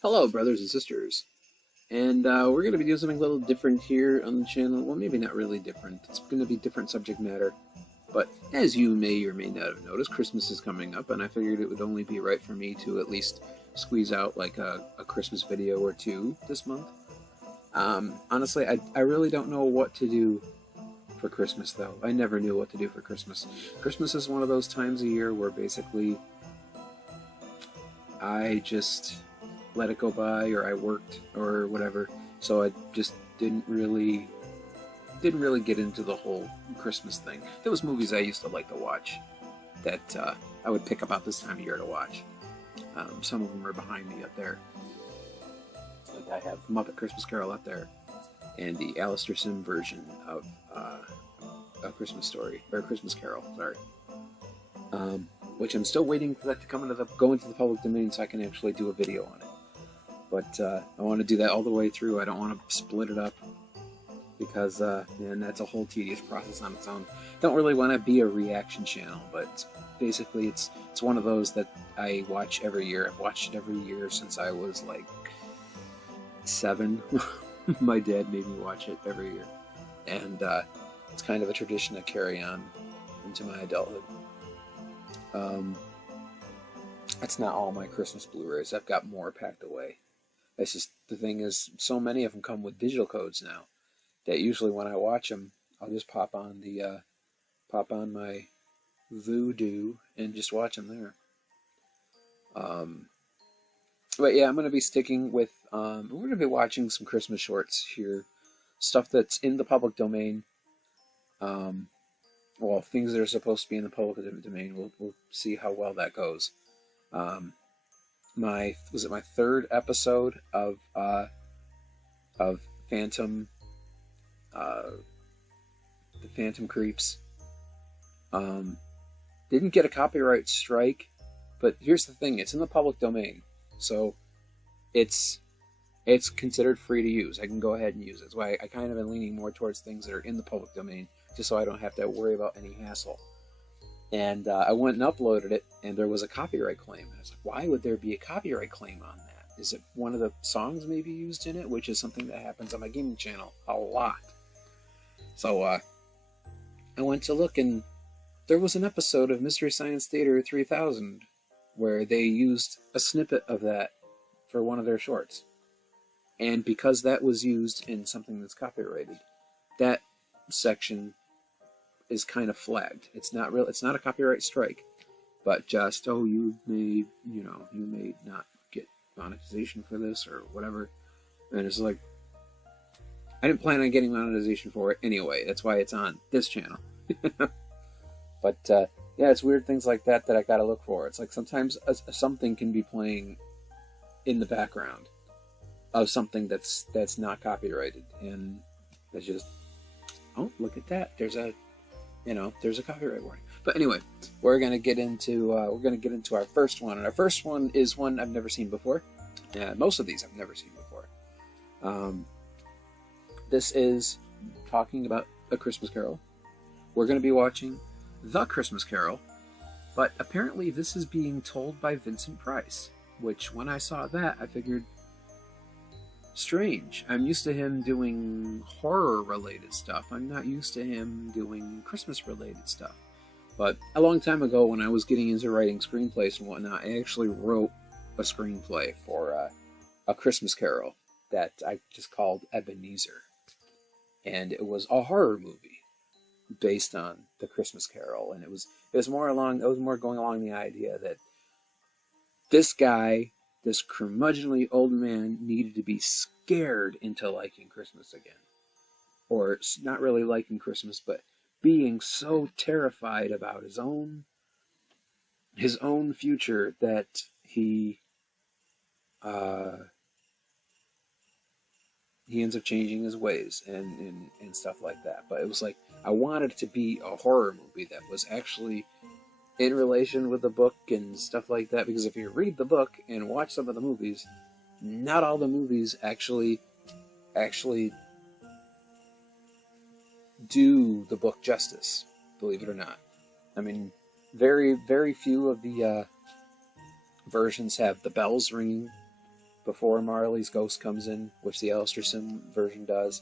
Hello, brothers and sisters. And we're going to be doing something a little different here on the channel. Well, maybe not really different. It's going to be different subject matter. But as you may or may not have noticed, Christmas is coming up, and I figured it would only be right for me to at least squeeze out like a Christmas video or two this month. Honestly, I really don't know what to do for Christmas, though. I never knew what to do for Christmas. Christmas is one of those times of year where basically I just let it go by, or I worked, or whatever. So I just didn't really get into the whole Christmas thing. There was movies I used to like to watch that I would pick about this time of year to watch. Some of them are behind me up there. Like I have Muppet Christmas Carol up there, and the Alistair Sim version of A Christmas Story, or Christmas Carol, sorry. Which I'm still waiting for that to go into the public domain so I can actually do a video on it. But I want to do that all the way through. I don't want to split it up because, man, that's a whole tedious process on its own. Don't really want to be a reaction channel, but basically it's one of those that I watch every year. I've watched it every year since I was like 7. My dad made me watch it every year, and it's kind of a tradition I carry on into my adulthood. That's not all my Christmas Blu-rays. I've got more packed away. It's just, the thing is, so many of them come with digital codes now that usually when I watch them, I'll just pop on my Vudu and just watch them there. But yeah, I'm going to be sticking with, we're going to be watching some Christmas shorts here. Stuff that's in the public domain. Well, things that are supposed to be in the public domain. We'll see how well that goes. Was it my third episode of Phantom, the Phantom Creeps? Didn't get a copyright strike, but here's the thing: it's in the public domain, so it's considered free to use. I can go ahead and use it. That's why I kind of am leaning more towards things that are in the public domain, just so I don't have to worry about any hassle. And I went and uploaded it, and there was a copyright claim. And I was like, why would there be a copyright claim on that? Is it one of the songs maybe used in it? Which is something that happens on my gaming channel a lot. So I went to look, and there was an episode of Mystery Science Theater 3000 where they used a snippet of that for one of their shorts. And because that was used in something that's copyrighted, that section is kind of flagged. It's not a copyright strike, but just, you may not get monetization for this or whatever. And it's like, I didn't plan on getting monetization for it anyway. That's why it's on this channel. But yeah, it's weird things like that I gotta look for. It's like sometimes something can be playing in the background of something that's not copyrighted, and it's just, oh, look at that. There's a copyright warning. But anyway, we're gonna get into our first one, and our first one is one I've never seen before. Most of these I've never seen before. This is talking about A Christmas Carol. We're gonna be watching The Christmas Carol, but apparently this is being told by Vincent Price, which when I saw that, I figured, strange. I'm used to him doing horror-related stuff. I'm not used to him doing Christmas-related stuff. But a long time ago, when I was getting into writing screenplays and whatnot, I actually wrote a screenplay for A Christmas Carol that I just called Ebenezer. And it was a horror movie based on The Christmas Carol. And it was more going along the idea that this guy, this curmudgeonly old man, needed to be scared into liking Christmas again. Or not really liking Christmas, but being so terrified about his own future that he ends up changing his ways and stuff like that. But it was like, I wanted it to be a horror movie that was actually in relation with the book and stuff like that, because if you read the book and watch some of the movies, not all the movies actually do the book justice, believe it or not. I mean, very, very few of the versions have the bells ringing before Marley's ghost comes in, which the Alistair Sim version does.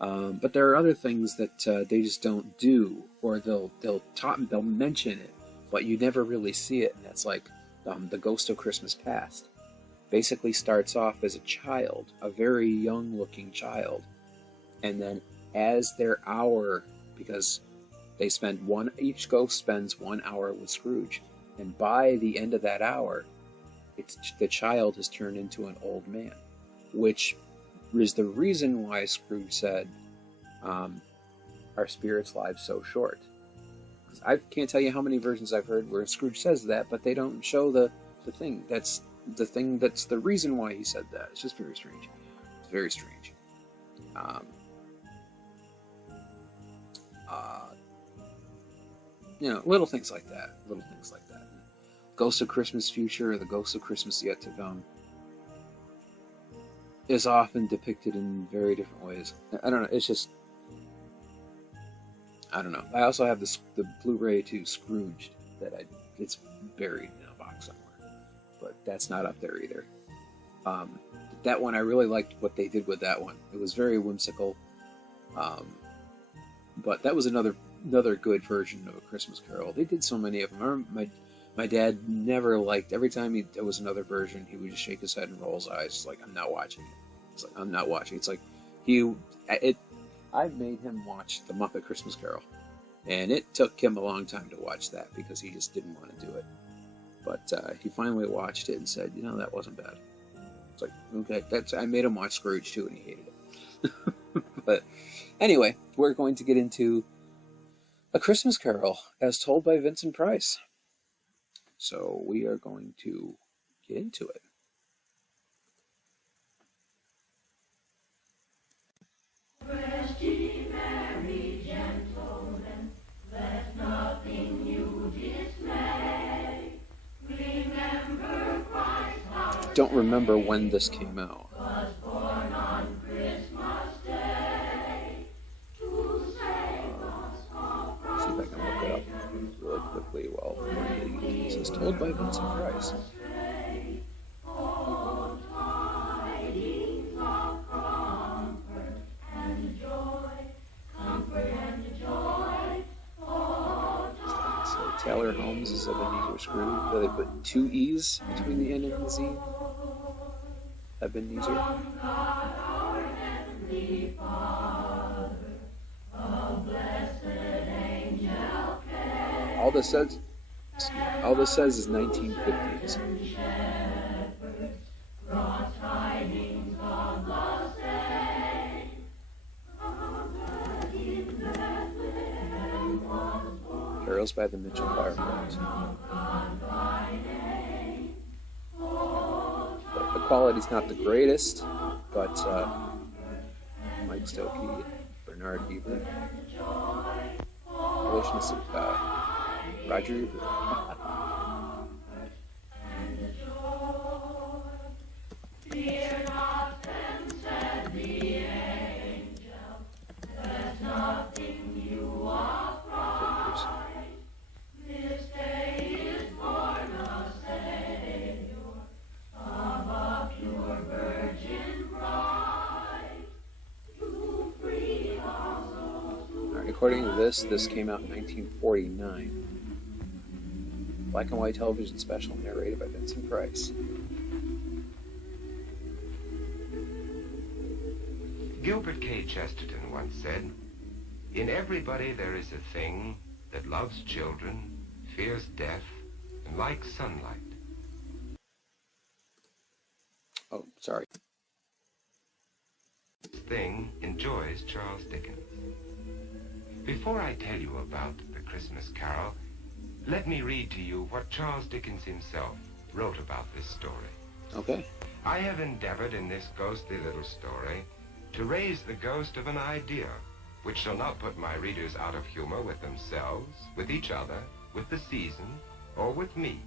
But there are other things that they just don't do, or they'll mention it, but you never really see it. And that's like the Ghost of Christmas Past. Basically starts off as a child, a very young-looking child, and then as their hour, because they spend each ghost spends 1 hour with Scrooge, and by the end of that hour, the child has turned into an old man, which is the reason why Scrooge said, "Our spirits' lives so short." I can't tell you how many versions I've heard where Scrooge says that, but they don't show the thing. That's the thing. That's the reason why he said that. It's just very strange. It's very strange. Little things like that. Little things like that. Ghost of Christmas Future, or the Ghost of Christmas Yet to Come, is often depicted in very different ways. I don't know. It's just, I don't know. I also have the Blu-ray to Scrooged it's buried in a box somewhere, but that's not up there either. That one, I really liked what they did with that one. It was very whimsical, but that was another good version of A Christmas Carol. They did so many of them. I remember my dad never liked, every time there was another version, he would just shake his head and roll his eyes. It's like, I'm not watching it. It's like, I'm not watching. It's like, I made him watch The Muppet Christmas Carol, and it took him a long time to watch that because he just didn't want to do it. But he finally watched it and said, that wasn't bad. It's like, okay, I made him watch Scrooge too, and he hated it. But anyway, we're going to get into A Christmas Carol as told by Vincent Price. So we are going to get into it. Rest ye merry gentlemen, let nothing you dismay. Remember Christ our Don't remember when this came out. was born on Christmas Day to save us all from See if I can look it up really quickly while we're getting into this. It's told by Vincent Price. stray. Oh, tidings of comfort and joy, comfort and joy. Oh, So Taylor Holmes is Ebenezer Scrooge. But they put 2 E's between the N and the Z. Ebenezer. God our heavenly Father, a blessed angel came. All this says is 1950s. Shepherds brought tidings of the same. That in Bethlehem was born Carols by the Mitchell Fireflies. God by name. The quality's not the greatest, but Mike Stokey, Bernard Hebert, Foolishness of Roger Ebert. Fear not, then said the angel, there's nothing you are fright. This day is born a Savior of a pure virgin bride. To free our souls to Alright, according to this came out in 1949. Black and white television special narrated by Vincent Price. Gilbert K. Chesterton once said, "In everybody there is a thing that loves children, fears death, and likes sunlight." Oh, sorry. This thing enjoys Charles Dickens. Before I tell you about The Christmas Carol, let me read to you what Charles Dickens himself wrote about this story. Okay. I have endeavored in this ghostly little story to raise the ghost of an idea which shall not put my readers out of humor with themselves, with each other, with the season, or with me.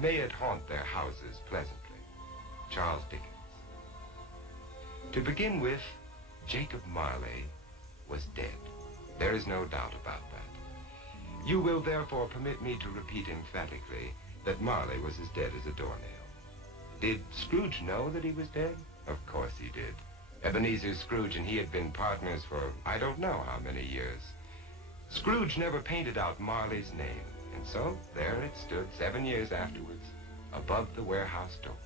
May it haunt their houses pleasantly. Charles Dickens. To begin with, Jacob Marley was dead. There is no doubt about that. You will therefore permit me to repeat emphatically that Marley was as dead as a doornail. Did Scrooge know that he was dead? Of course he did. Ebenezer Scrooge and he had been partners for I don't know how many years. Scrooge never painted out Marley's name, and so there it stood 7 years afterwards, above the warehouse door.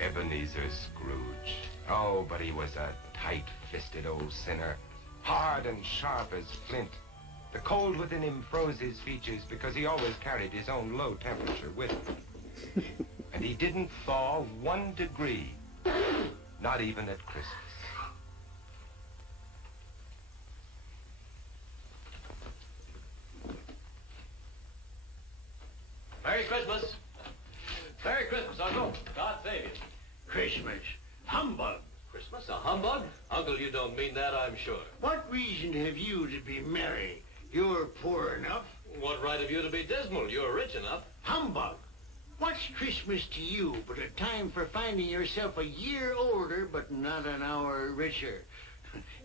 Ebenezer Scrooge. Oh, but he was a tight-fisted old sinner, hard and sharp as flint. The cold within him froze his features because he always carried his own low temperature with him. And he didn't thaw 1 degree, not even at Christmas. Merry Christmas. Merry Christmas, Uncle. God save you. Christmas. Humbug. Christmas, a humbug? Uncle, you don't mean that, I'm sure. What reason have you to be merry? You're poor enough. What right have you to be dismal? You're rich enough. Humbug. What's Christmas to you but a time for finding yourself a year older but not an hour richer?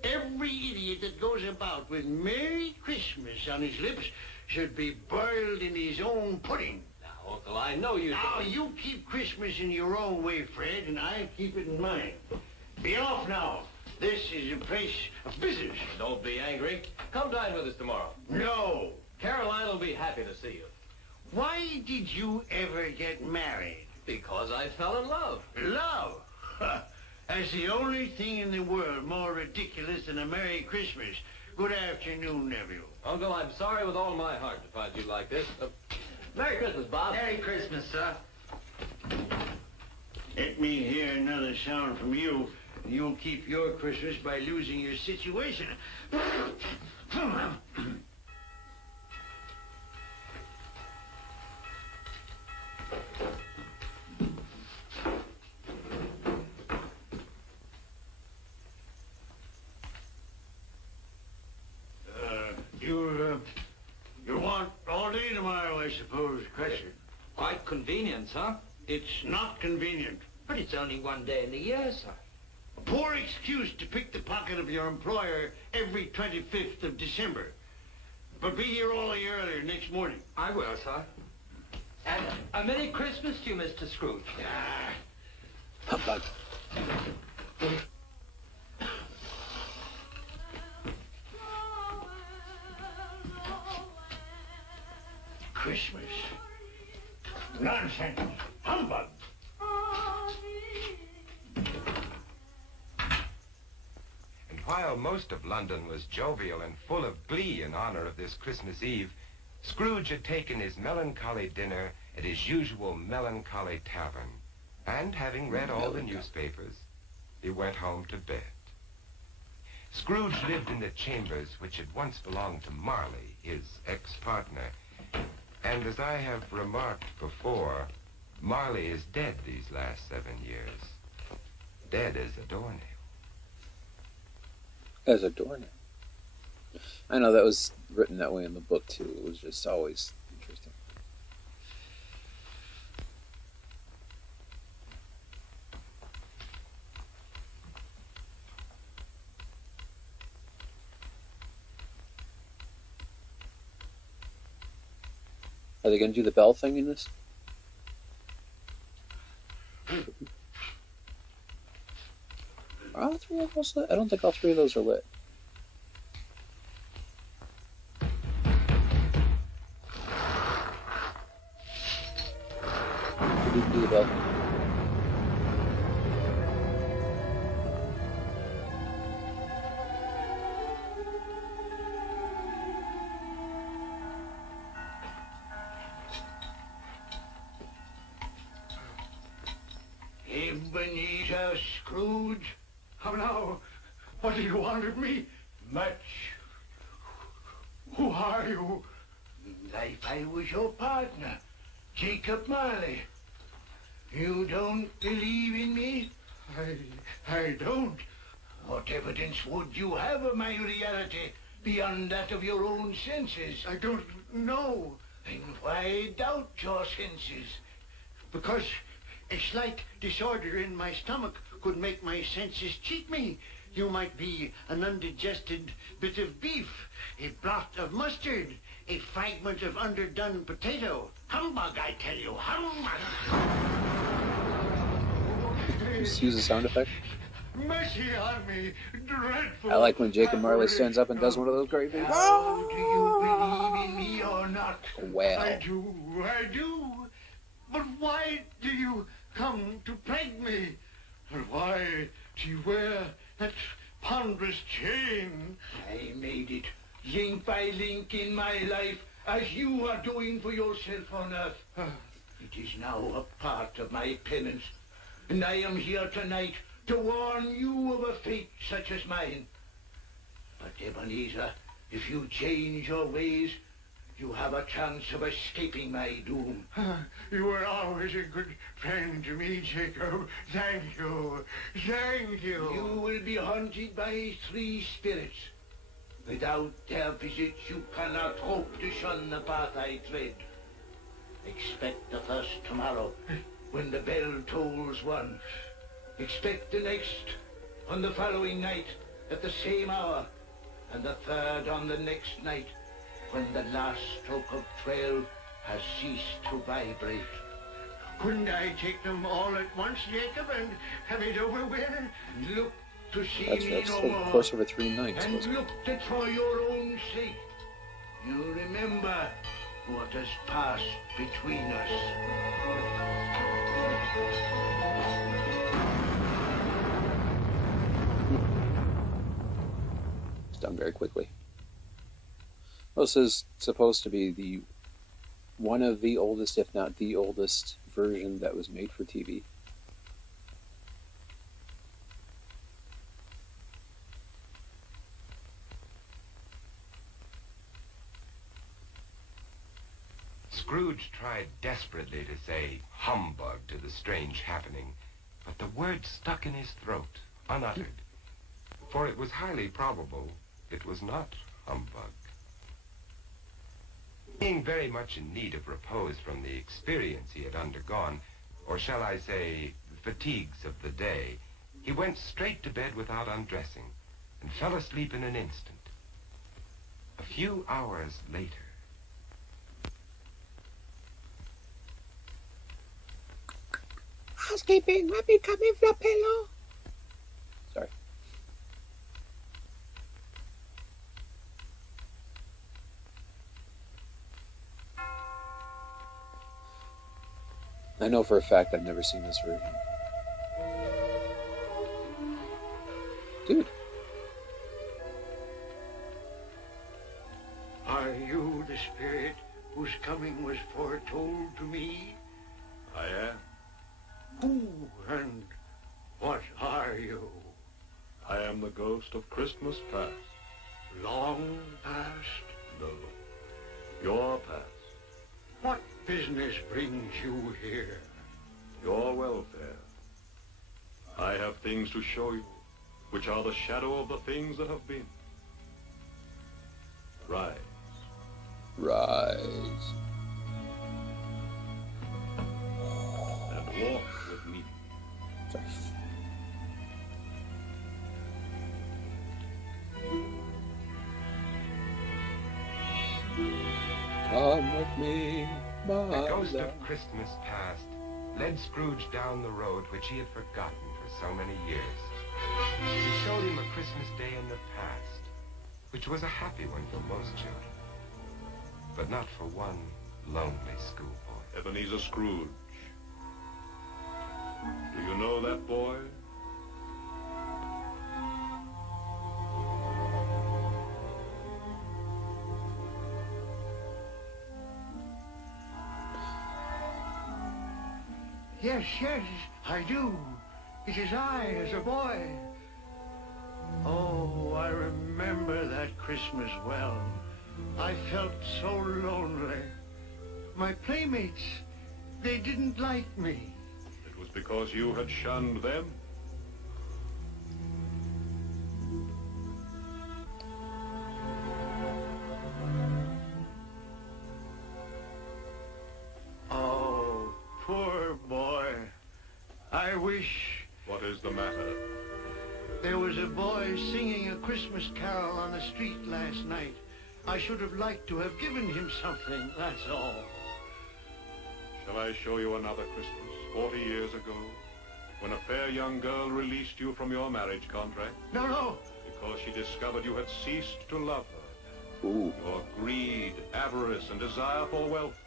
Every idiot that goes about with Merry Christmas on his lips should be boiled in his own pudding. Now, Uncle, I know you... Now, you keep Christmas in your own way, Fred, and I keep it in mine. Be off now. This is a place of business. Don't be angry. Come dine with us tomorrow. No. Caroline will be happy to see you. Why did you ever get married? Because I fell in love. Love? That's the only thing in the world more ridiculous than a Merry Christmas. Good afternoon, nephew. Uncle, I'm sorry with all my heart to find you like this. Merry Christmas, Bob. Merry Christmas, sir. Let me hear another sound from you, and you'll keep your Christmas by losing your situation. You want all day tomorrow, I suppose, Crusher. Quite convenient, sir. It's not convenient. But it's only one day in the year, sir. A poor excuse to pick the pocket of your employer every 25th of December. But be here all the earlier next morning. I will, sir. And a Merry Christmas to you, Mr. Scrooge. Humbug. Christmas. Nonsense. Humbug. And while most of London was jovial and full of glee in honor of this Christmas Eve, Scrooge had taken his melancholy dinner at his usual melancholy tavern, and having read all the newspapers, he went home to bed. Scrooge lived in the chambers which had once belonged to Marley, his ex-partner, and as I have remarked before, Marley is dead these last 7 years. Dead as a doornail. As a doornail. I know that was written that way in the book, too. It was just always interesting. Are they going to do the bell thing in this? Are all 3 of those lit? I don't think all 3 of those are lit. Do the bell. Ebenezer Scrooge? How now? What do you want of me? Much. Who are you? Like I was your partner, Jacob Marley. You don't believe in me? I don't. What evidence would you have of my reality beyond that of your own senses? I don't know. Then why doubt your senses? Because a slight disorder in my stomach could make my senses cheat me. You might be an undigested bit of beef, a blot of mustard, a fragment of underdone potato. Humbug, I tell you, humbug! Just use a sound effect. Mercy on me, dreadful. I like when Jacob Marley stands up and does one of those great things. Now, do you believe in me or not? Well. I do. But why do you come to plague me? And why do you wear that ponderous chain? I made it link by link in my life, as you are doing for yourself on earth. It is now a part of my penance, and I am here tonight to warn you of a fate such as mine. But Ebenezer, if you change your ways, you have a chance of escaping my doom. You were always a good friend to me, Jacob. Thank you. Thank you. You will be haunted by 3 spirits. Without their visits, you cannot hope to shun the path I tread. Expect the first tomorrow, when the bell tolls 1. Expect the next on the following night at the same hour, and the third on the next night, when the last stroke of 12 has ceased to vibrate. Couldn't I take them all at once, Jacob, and have it over with? Look to see That's me no the more, course over 3 nights. and Wasn't it? look that for your own sake, you remember what has passed between us. It's done very quickly. This is supposed to be one of the oldest, if not the oldest, version that was made for TV. Scrooge tried desperately to say humbug to the strange happening, but the word stuck in his throat, unuttered. For it was highly probable it was not humbug. Being very much in need of repose from the experience he had undergone, or shall I say, the fatigues of the day, he went straight to bed without undressing, and fell asleep in an instant. A few hours later, Housekeeping, let me come in for a pillow. Sorry. I know for a fact I've never seen this version. Dude. Are you the spirit whose coming was foretold to me? I am. Who and what are you? I am the ghost of Christmas past. Long past? No, your past. What business brings you here? Your welfare. I have things to show you, which are the shadow of the things that have been. Rise. Rise. And walk with me. Sorry. Come with me, my the ghost love. of Christmas past led Scrooge down the road which he had forgotten for so many years. He showed him a Christmas day in the past, which was a happy one for most children, but not for one lonely schoolboy. Ebenezer Scrooge. Do you know that boy? Yes, I do. It is I, as a boy. Oh, I remember that Christmas well. I felt so lonely. My playmates, they didn't like me. It was because you had shunned them. Oh, poor boy. I wish What is the matter? there was a boy singing a Christmas carol on the street last night. I should have liked to have given him something, that's all. Shall I show you another Christmas, 40 years ago, when a fair fair young girl released you from your marriage contract No, no. because she discovered you had ceased to love her. Ooh. Your greed, avarice, and desire for wealth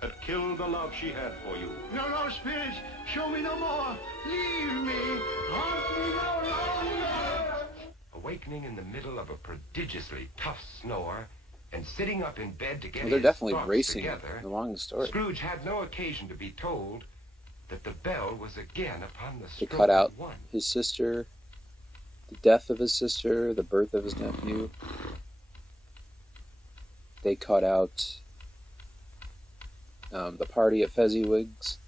had killed the love she had for you. No, no, spirits. Show me no more. Leave me. Haunt me no longer. Awakening in the middle of a prodigiously tough snore and sitting up in bed to get Well, they're his definitely thoughts racing together, along the story. Scrooge had no occasion to be told that the bell was again upon the They stroke cut out of one. his sister, the death of his sister, the birth of his nephew. They cut out the party at Fezziwig's.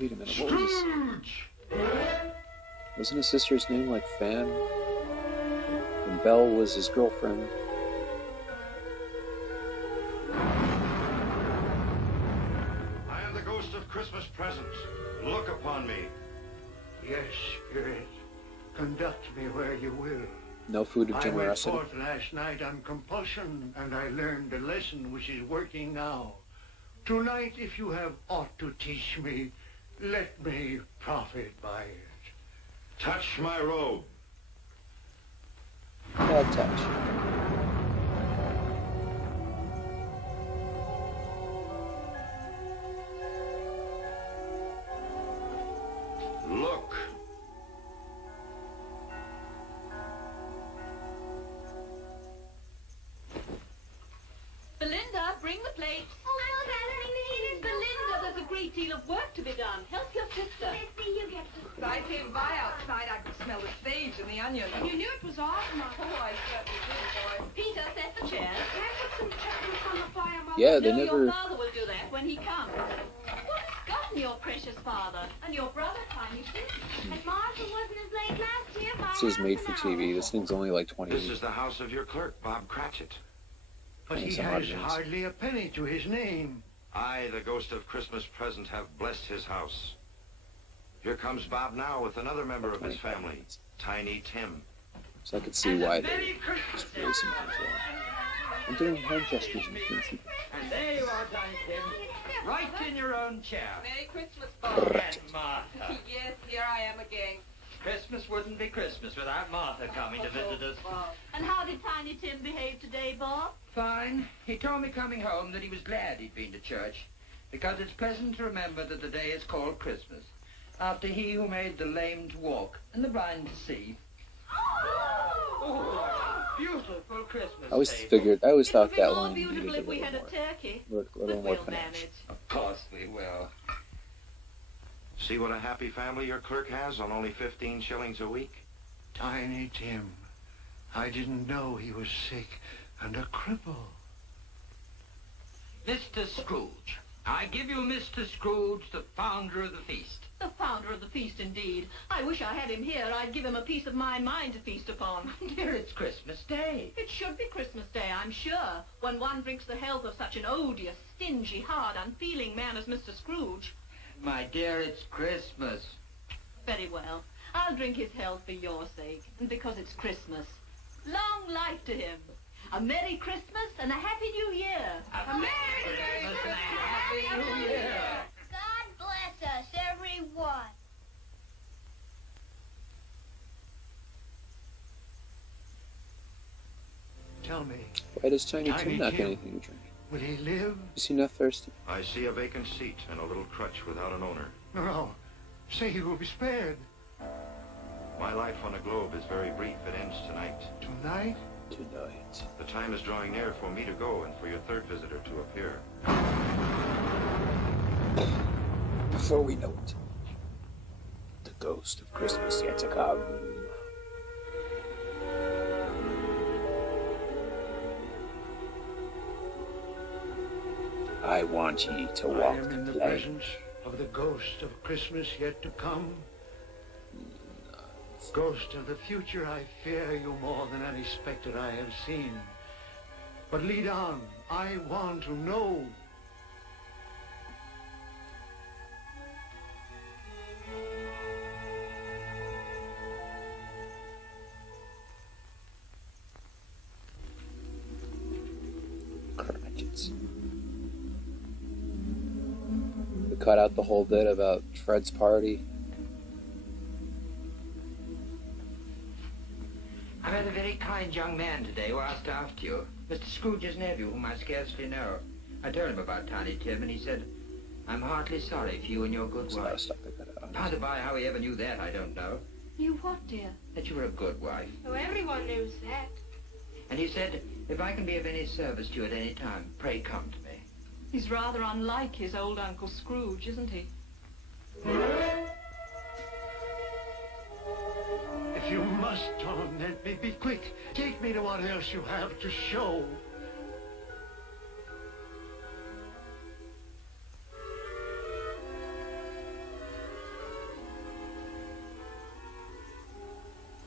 Wait a minute, what was his... Scrooge! Wasn't his sister's name like Fan? And Belle was his girlfriend. I am the ghost of Christmas presents. Look upon me. Yes, spirit. Conduct me where you will. No food of I went generosity. forth last night on compulsion, and I learned a lesson which is working now. Tonight, if you have aught to teach me, let me profit by it. Touch my robe. Bad touch. Look. Belinda, bring the plates. Oh, no, Valerie, Belinda, there's a great deal of work to be done. Help your sister. Missy, you get to... If I came by outside, I could smell the sage and the onions. You knew it was awesome. Oh, I certainly did, boy. Peter, set the chairs. Can I put some chutney on the fire, Mama? Yeah, they No, never... your father will do that when he comes. What's gotten your precious father? And your brother, Tiny Tim? And Marshall wasn't as late last year. This is made for TV. This thing's only like 20 This minutes. is the house of your clerk, Bob Cratchit. But And he some has audience. hardly a penny to his name. I, the ghost of Christmas present, have blessed his house. Here comes Bob now with another member of his 25 family, minutes. Tiny Tim. So I could see why they just racing things along. I'm doing hand gestures and things. And there you are, Tiny Tim. Right in your own chair. Merry Christmas, Bob. And Martha. Yes, here I am again. Christmas wouldn't be Christmas without Martha coming to visit us. And how did Tiny Tim behave today, Bob? Fine. He told me coming home that he was glad he'd been to church, because it's pleasant to remember that the day is called Christmas, after he who made the lame to walk and the blind to see. Oh, beautiful Christmas. I always table. figured, I always It would thought be that more line needed beautiful a if we little had a more. turkey. A little But more we'll panache. manage. Of course we will. See what a happy family your clerk has on only 15 shillings a week? Tiny Tim. I didn't know he was sick and a cripple. Mr. Scrooge. I give you Mr. Scrooge, the founder of the feast. The founder of the feast, indeed. I wish I had him here. I'd give him a piece of my mind to feast upon. Dear, it's Christmas Day. It should be Christmas Day, I'm sure, when one drinks the health of such an odious, stingy, hard, unfeeling man as Mr. Scrooge. My dear, it's Christmas. Very well. I'll drink his health for your sake, and because it's Christmas. Long life to him. A Merry Christmas and a Happy New Year. A Merry Christmas and a Happy New Year. God bless us, everyone. Tell me, Why does Tiny Tiny Tim not get Tim. anything to drink? will he live? Is he not thirsty? I see a vacant seat and a little crutch without an owner. No, no. Say he will be spared. My life on the globe is very brief. It ends tonight. Tonight? Tonight. The time is drawing near for me to go and for your third visitor to appear. Before we know it, the ghost of Christmas yet to come. I want ye to I walk am in the the plank. presence of the ghost of Christmas yet to come. Ghost of the future, I fear you more than any specter I have seen. But lead on, I want to know. cut out the whole bit about Fred's party. I met a very kind young man today who asked after you. Mr. Scrooge's nephew, whom I scarcely know. I told him about Tiny Tim, and he said, I'm heartily sorry for you and your good wife. By the by, how he ever knew that, I don't know. You what, dear? That you were a good wife. Oh, everyone knows that. And he said, if I can be of any service to you at any time, pray come to me. He's rather unlike his old Uncle Scrooge, isn't he? If you must torment me, be quick. Take me to what else you have to show.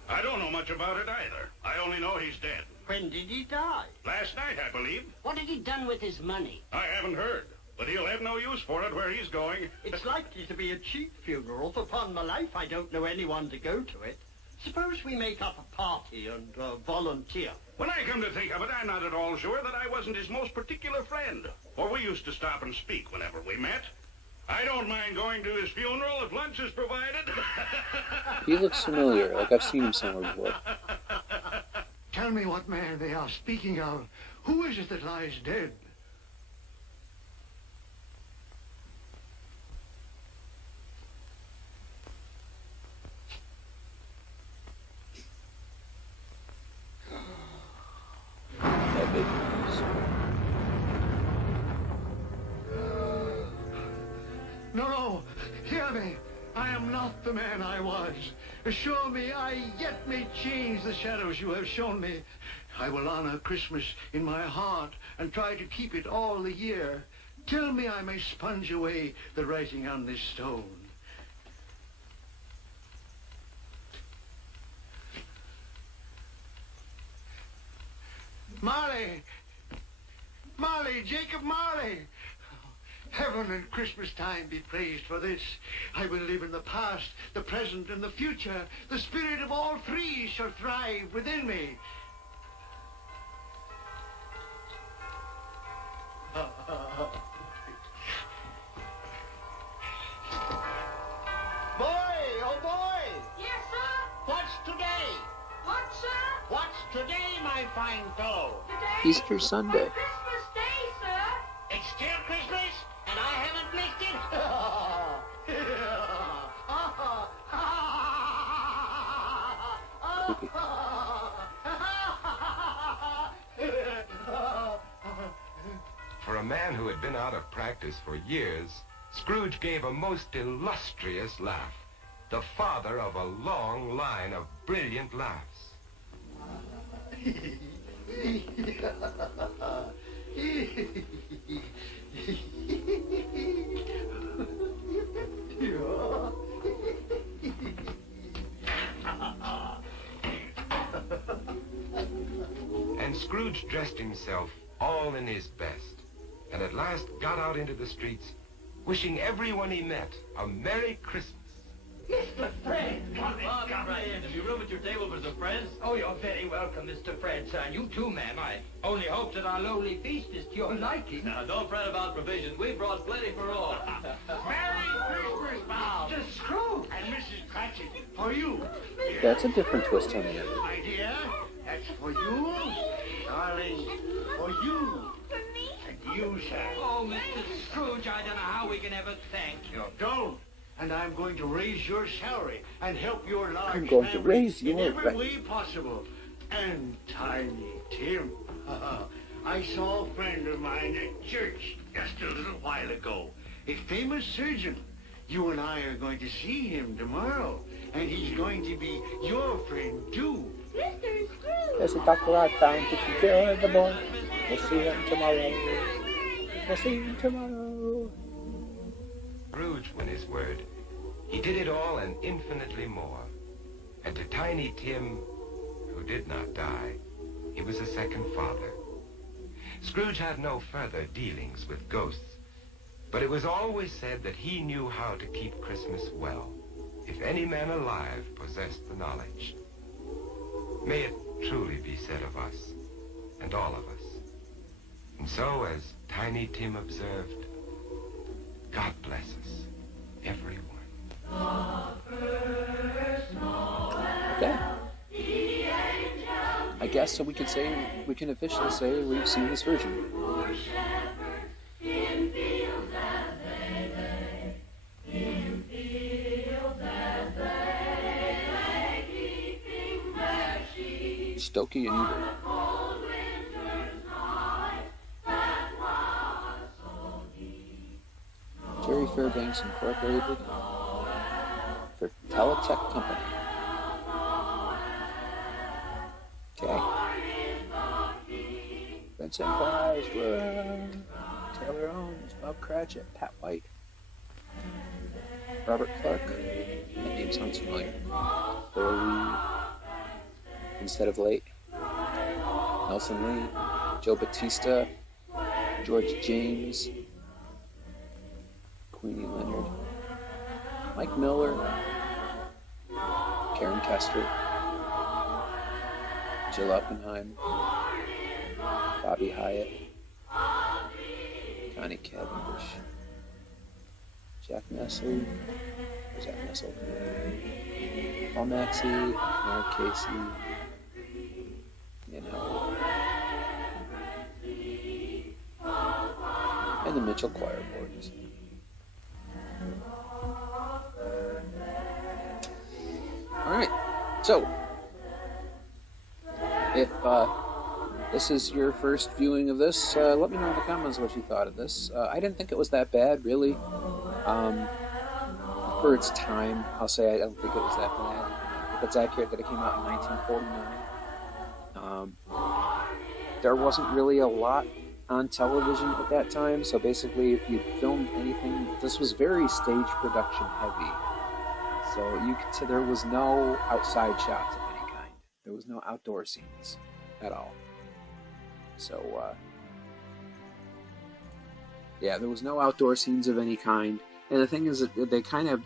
I don't know much about it either. I only know he's dead. When did he die? Last night, I believe. What had he done with his money? I haven't heard. But he'll have no use for it where he's going. It's likely to be a cheap funeral. For upon my life, I don't know anyone to go to it. Suppose we make up a party and volunteer. When I come to think of it, I'm not at all sure that I wasn't his most particular friend. For we used to stop and speak whenever we met. I don't mind going to his funeral if lunch is provided. He looks familiar, like I've seen him somewhere before. Tell me what man they are speaking of. Who is it that lies dead? That big news. No, hear me. I am not the man I was. Assure me I yet may change the shadows you have shown me. I will honor Christmas in my heart and try to keep it all the year. Tell me I may sponge away the writing on this stone. Marley! Marley! Jacob Marley! Heaven and Christmas time be praised for this. I will live in the past, the present, and the future. The spirit of all three shall thrive within me. Boy, oh boy! Yes, sir? What's today? What, sir? What's today, my fine fellow? Today? Easter Sunday. Christmas Day, sir. It's still Christmas, and I haven't missed it. Creepy. For a man who had been out of practice for years, Scrooge gave a most illustrious laugh, the father of a long line of brilliant laughs. And Scrooge dressed himself all in his best, and at last got out into the streets, wishing everyone he met a Merry Christmas. Mr. Fred! Come in. Have you room at your table for some friends? Oh, you're very welcome, Mr. Fred, sir. And you too, ma'am. I only hope that our lowly feast is to your liking. Now, don't fret about provisions. We brought plenty for all. Merry Christmas, Bob! Mr. Scrooge! And Mrs. Cratchit, for you. That's a different twist on the end. My dear, that's for you. Darling, for you. For me? And you, sir. Oh, Mr. Scrooge, I don't know how we can ever thank you. Don't. And I'm going to raise your salary and help your large I'm going to family raise in your every rent. way possible. And Tiny Tim. I saw a friend of mine at church just a little while ago. A famous surgeon. You and I are going to see him tomorrow. And he's going to be your friend, too. Mr. Scrooge. There's a doctor I found to take care of the boy. We'll see him tomorrow. We'll see him tomorrow. Scrooge won his word. He did it all and infinitely more. And to Tiny Tim, who did not die, he was a second father. Scrooge had no further dealings with ghosts, but it was always said that he knew how to keep Christmas well, if any man alive possessed the knowledge. May it truly be said of us, and all of us. And so, as Tiny Tim observed, God bless us, everyone. Okay. I guess so. We can officially say we've seen this version. Stokey and Ebert. Jerry Fairbanks Incorporated for Teletech Company. Okay. Vincent Price, Taylor Holmes, Bob Cratchit, Pat White, Robert Clark. That name sounds familiar. Early instead of late. Nelson Lee, Joe Batista, George James, Queenie Leonard, Mike Miller, Karen Kester, Jill Oppenheim, Bobby Hyatt, Connie Cavendish, Jack Nestle, Paul Maxey, Mary Casey, and the Mitchell Choir Boys. Alright, so if this is your first viewing of this, let me know in the comments what you thought of this. I didn't think it was that bad, really. For its time, I'll say I don't think it was that bad. If it's accurate that it came out in 1949. There wasn't really a lot on television at that time, so basically if you filmed anything, this was very stage production heavy. So you could say there was no outside shots of any kind. There was no outdoor scenes at all. So, yeah, there was no outdoor scenes of any kind. And the thing is that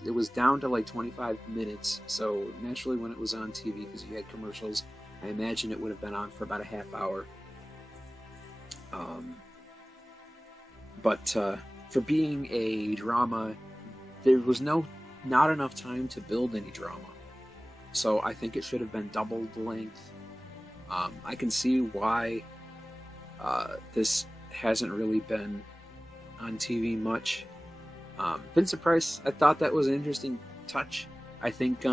it was down to like 25 minutes. So naturally when it was on TV, because you had commercials, I imagine it would have been on for about a half hour. But for being a drama, there was not enough time to build any drama. So I think it should have been double the length. I can see why this hasn't really been on TV much. Vincent Price, I thought that was an interesting touch. I think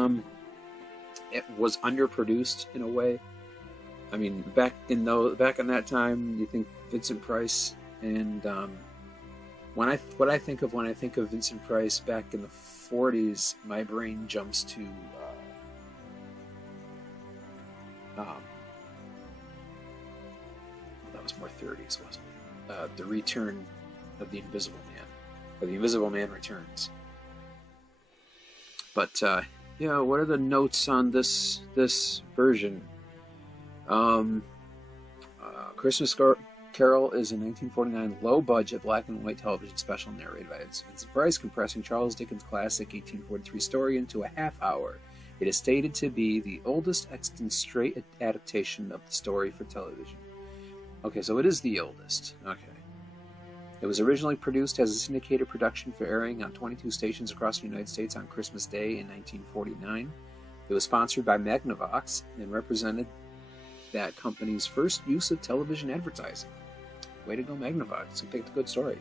it was underproduced in a way. I mean, back in that time, you think Vincent Price, and what I think of when I think of Vincent Price back in the 40s, my brain jumps to that was more 30s, wasn't it? The Return of the Invisible Man, or The Invisible Man Returns. But yeah, what are the notes on this version? Christmas Carol is a 1949 low-budget black-and-white television special narrated by Vincent Price, compressing Charles Dickens' classic 1843 story into a half-hour. It is stated to be the oldest extant straight adaptation of the story for television. Okay, so it is the oldest. Okay. It was originally produced as a syndicated production for airing on 22 stations across the United States on Christmas Day in 1949. It was sponsored by Magnavox and represented that company's first use of television advertising. Way to go, Magnavox. You picked a good story.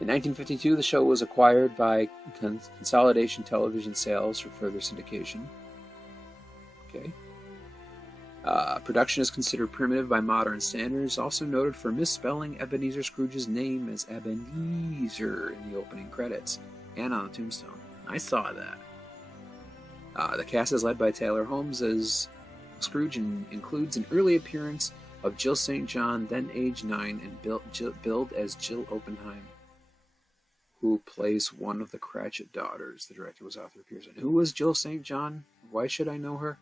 In 1952, the show was acquired by Consolidation Television Sales for further syndication. Okay. Production is considered primitive by modern standards, also noted for misspelling Ebenezer Scrooge's name as Ebenezer in the opening credits and on the tombstone. I saw that. The cast is led by Taylor Holmes as Scrooge and includes an early appearance of Jill St. John, then age 9, and billed as Jill Oppenheim, who plays one of the Cratchit daughters. The director was Arthur Pearson. Who was Jill St. John? Why should I know her?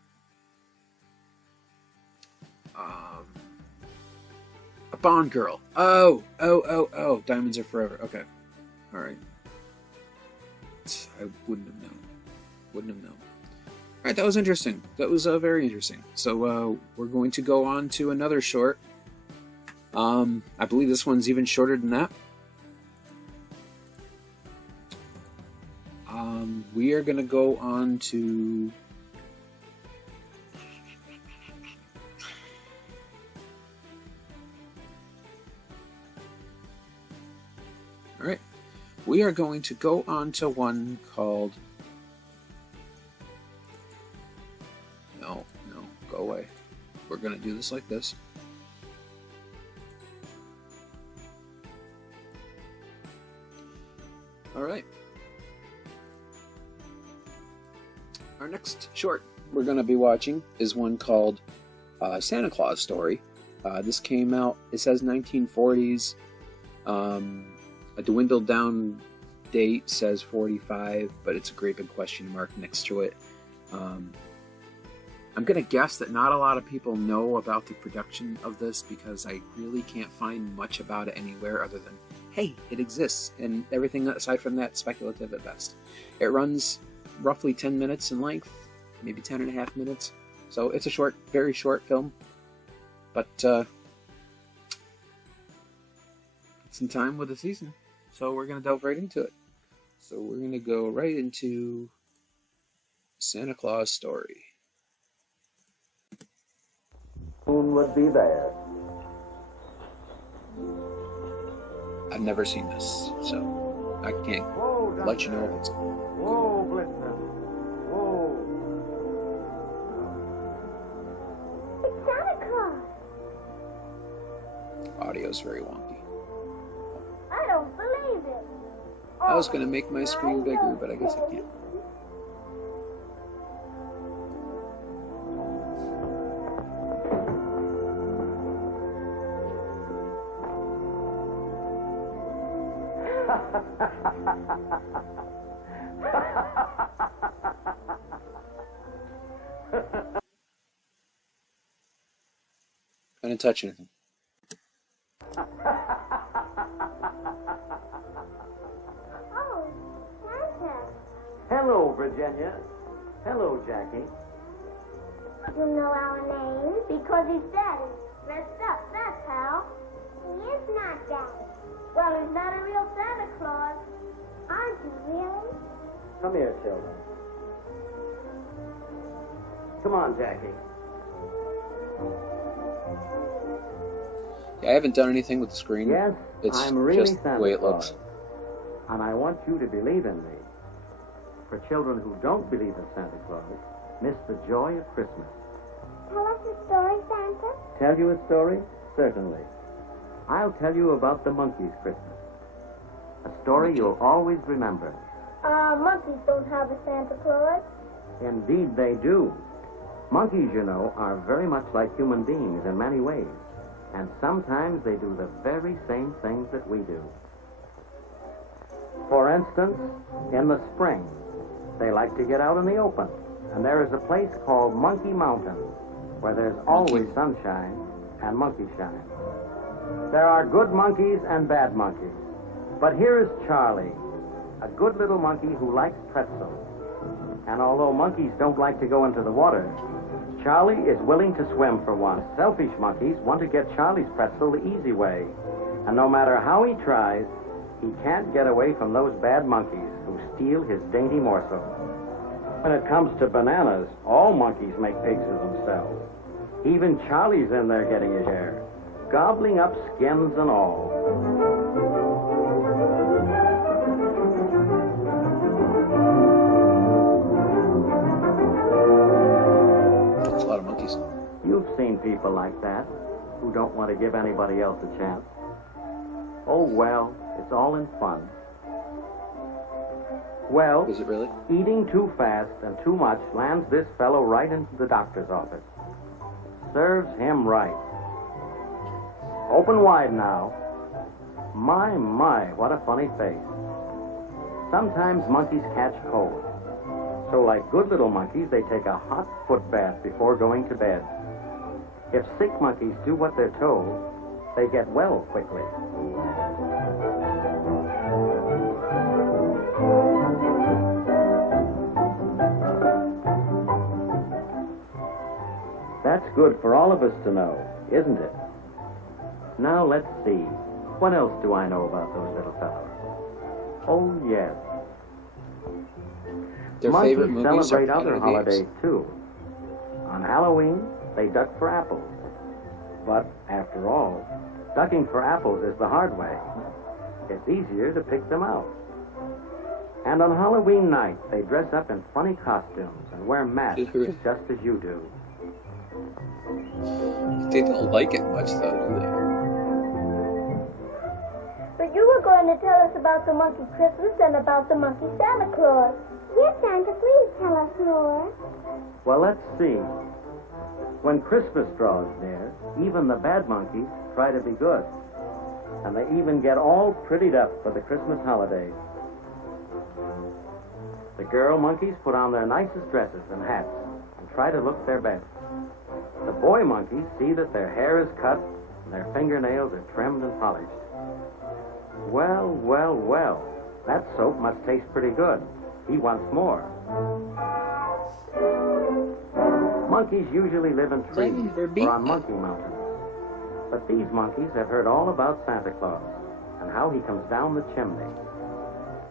A Bond girl. Oh. Diamonds Are Forever. Okay. Alright. I wouldn't have known. Alright, that was interesting. That was very interesting. So we're going to go on to another short. I believe this one's even shorter than that. we are going to go on to... Alright. We are going to go on to one called... No, go away. We're going to do this like this. Alright. Our next short we're going to be watching is one called Santa Claus Story. This came out, it says 1940s. A dwindled down date says 45, but it's a great big question mark next to it. I'm going to guess that not a lot of people know about the production of this because I really can't find much about it anywhere other than, hey, it exists, and everything aside from that, speculative at best. It runs roughly 10 minutes in length, maybe 10 and a half minutes, so it's a short, very short film, but it's in time with the season, so we're going to delve right into it. So we're going to go right into Santa Claus Story. Moon would be there. I've never seen this, so I can't let you know if it's... Whoa, Blitzen. Whoa. It's Santa Claus. Audio's very wonky. I don't believe it. I was going to make my screen bigger, but I guess I can't. I didn't touch anything. Oh, Santa. Hello, Virginia. Hello, Jackie. You know our name because he's daddy. Dressed up, that's how. He is not daddy. Well, he's not a real Santa Claus. Aren't you really? Come here, children. Come on, Jackie. Yeah, I haven't done anything with the screen. Yes, it's I'm really just Santa the way it Claus. looks. And I want you to believe in me. For children who don't believe in Santa Claus, miss the joy of Christmas. Tell us a story, Santa. Tell you a story? Certainly. I'll tell you about the monkey's Christmas. A story you'll always remember. Monkeys don't have a Santa Claus. Indeed they do. Monkeys, you know, are very much like human beings in many ways. And sometimes they do the very same things that we do. For instance, in the spring, they like to get out in the open. And there is a place called Monkey Mountain, where there's always sunshine and monkey shine. There are good monkeys and bad monkeys. But here is Charlie, a good little monkey who likes pretzels. And although monkeys don't like to go into the water, Charlie is willing to swim for once. Selfish monkeys want to get Charlie's pretzel the easy way. And no matter how he tries, he can't get away from those bad monkeys who steal his dainty morsel. When it comes to bananas, all monkeys make pigs of themselves. Even Charlie's in there getting his share, gobbling up skins and all. That's a lot of monkeys. You've seen people like that, who don't want to give anybody else a chance. Oh, well, it's all in fun. Well, is it really? Eating too fast and too much lands this fellow right into the doctor's office. Serves him right. Open wide now. My, what a funny face. Sometimes monkeys catch cold. So like good little monkeys, they take a hot foot bath before going to bed. If sick monkeys do what they're told, they get well quickly. That's good for all of us to know, isn't it? Now let's see. What else do I know about those little fellows? Oh, yes. Their Monkeys favorite movies celebrate are other games. holidays too. On Halloween, they duck for apples. But after all, ducking for apples is the hard way. It's easier to pick them out. And on Halloween night, they dress up in funny costumes and wear masks just as you do. They don't like it much, though, do they? But you were going to tell us about the monkey Christmas and about the monkey Santa Claus. Yes, Santa, please tell us more. Well, let's see. When Christmas draws near, even the bad monkeys try to be good. And they even get all prettied up for the Christmas holidays. The girl monkeys put on their nicest dresses and hats and try to look their best. The boy monkeys see that their hair is cut and their fingernails are trimmed and polished. Well, well, well, that soap must taste pretty good. He wants more. Monkeys usually live in trees or on Monkey Mountain. But these monkeys have heard all about Santa Claus and how he comes down the chimney.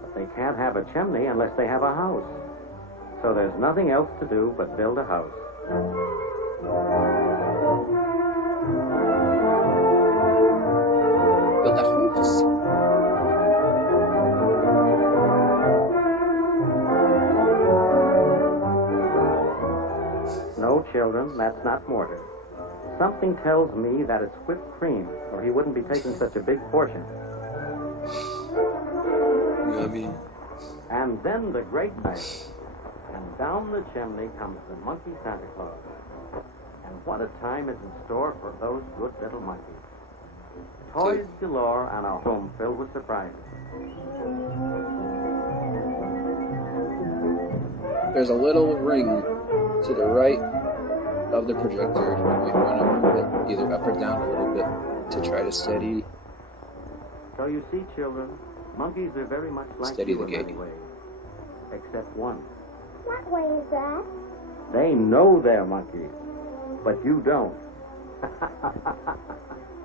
But they can't have a chimney unless they have a house. So there's nothing else to do but build a house. Build a house. No, children, that's not mortar. Something tells me that it's whipped cream, or he wouldn't be taking such a big portion. Yummy. And then the great night. And down the chimney comes the monkey Santa Claus. And what a time is in store for those good little monkeys. Toys galore and a home filled with surprises. There's a little ring to the right of the projector. You might want to move it either up or down a little bit to try to steady. So you see, children, monkeys are very much like Steady you the in gate. many ways. Except one. What way is that? They know they're monkeys, but you don't.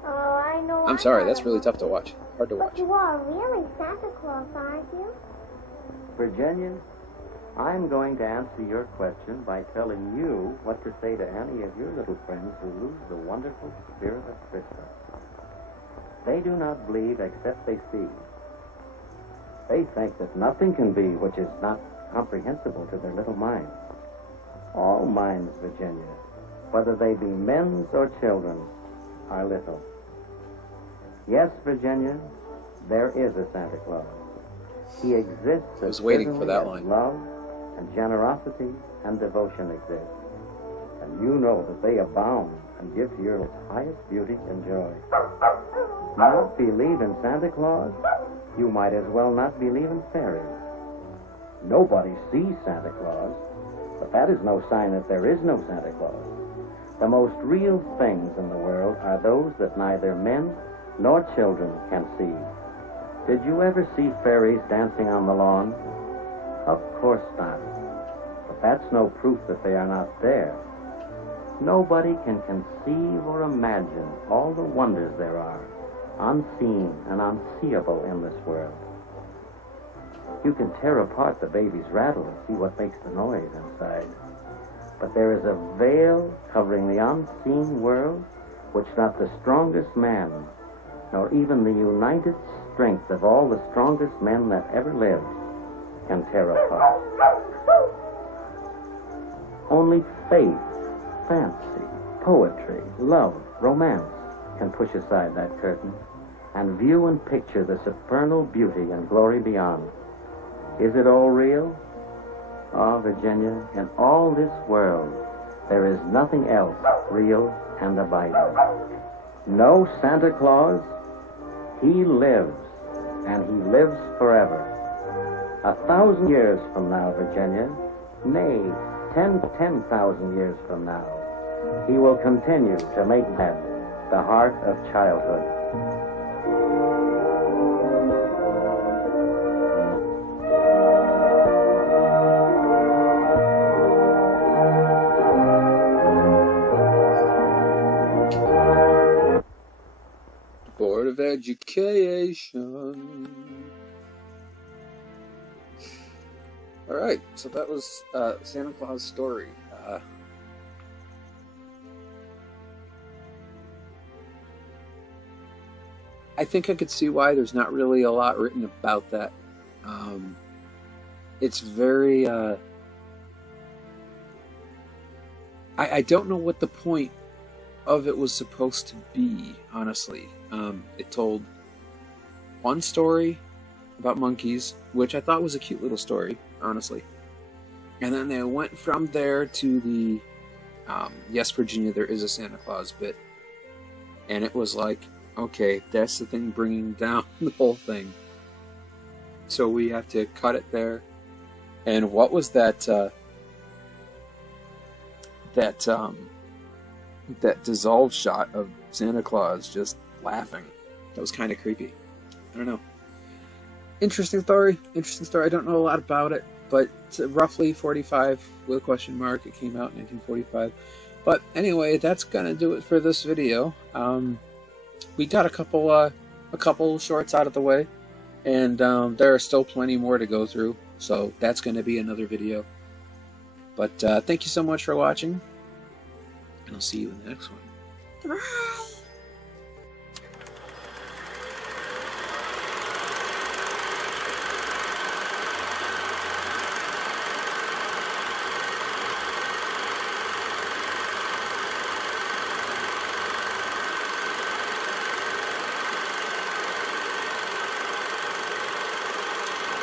Oh, I know. I'm sorry, that's really tough to watch. Hard to But watch. you are really Santa Claus, aren't you? Virginia, I'm going to answer your question by telling you what to say to any of your little friends who lose the wonderful spirit of Christmas. They do not believe except they see. They think that nothing can be which is not comprehensible to their little minds. All minds, Virginia, whether they be men's or children's, are little. Yes, Virginia, there is a Santa Claus. He exists. I was waiting for that as line. love and generosity and devotion exist. And you know that they abound and give to your highest beauty and joy. Not believe in Santa Claus? You might as well not believe in fairies. Nobody sees Santa Claus, but that is no sign that there is no Santa Claus. The most real things in the world are those that neither men nor children can see. Did you ever see fairies dancing on the lawn? Of course not. But that's no proof that they are not there. Nobody can conceive or imagine all the wonders there are, unseen and unseeable in this world. You can tear apart the baby's rattle and see what makes the noise inside. But there is a veil covering the unseen world which not the strongest man, nor even the united strength of all the strongest men that ever lived, can tear apart. Only faith, fancy, poetry, love, romance can push aside that curtain and view and picture the supernal beauty and glory beyond. Is it all real? Oh, Virginia, in all this world, there is nothing else real and abiding. No Santa Claus. He lives, and he lives forever. 1,000 years from now, Virginia, nay, 10,000 years from now, he will continue to make glad the heart of childhood. Board of Education. Alright, so that was Santa Claus Story. I think I could see why there's not really a lot written about that. It's very... I don't know what the point of it was supposed to be, honestly. It told one story about monkeys, which I thought was a cute little story, honestly. And then they went from there to the Yes, Virginia, There Is a Santa Claus bit. And it was like, okay, that's the thing bringing down the whole thing. So we have to cut it there. And what was that that dissolved shot of Santa Claus just laughing? That was kind of creepy. I don't know. Interesting story. I don't know a lot about it, but it's roughly 45 with a question mark. It came out in 1945. But anyway, that's gonna do it for this video. We got a couple shorts out of the way, and there are still plenty more to go through. So that's gonna be another video. But thank you so much for watching, and I'll see you in the next one. Bye.